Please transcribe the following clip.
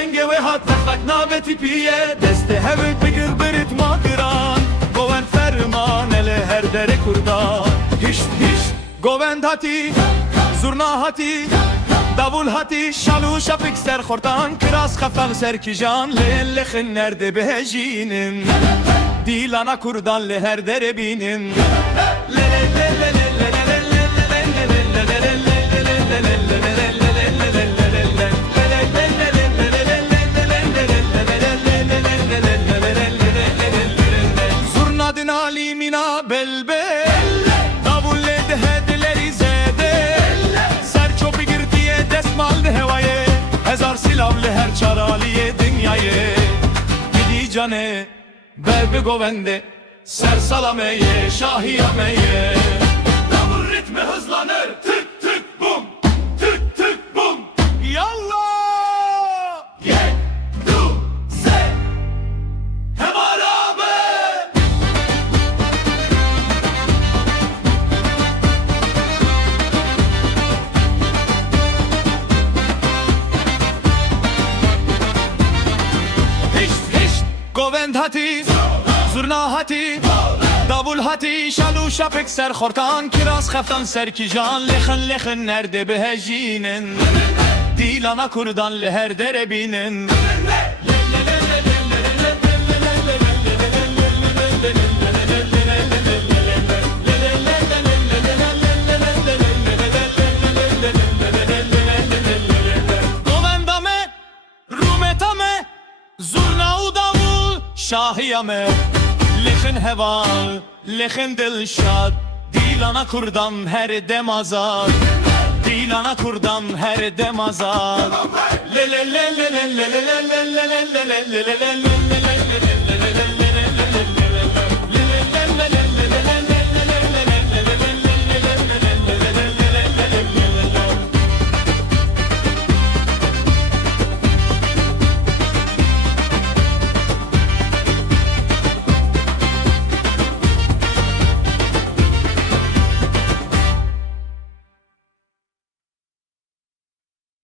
دنگ و هات تفک نابتی پیه دست هوت بگیر برید ماگران گوان فرمان ال هر در کردان هشت گوند هاتی زرنا هاتی davul hati şalu şapik ser khortan kiraz khafal ser kijan le khin nerede behjinin dilana kurdan le her derebinin le le le le le zurna din alimina belbel davul le dehedeleri zede ser çopi girdiye desmal de hevaya hezar silavle her çaraliye dünyayı gidi cane berbe govende ser salameye şahiyameye davul ritmi hızlanır tık tık bum tık tık bum yallah ye du se hem arabe گوند هاتی زرنا هاتی davul hati şalu şapek ser khortan kiraz khaftan ser kijan lexin nerede behjinin dilana kurdan le her derebinin govendame rumetame zurna udavul şahiyame Lekin heval, lekin dilşad Dilana kurdam her dem azad Dilana kurdam her dem azad Le le le le le le le le le le le le le le le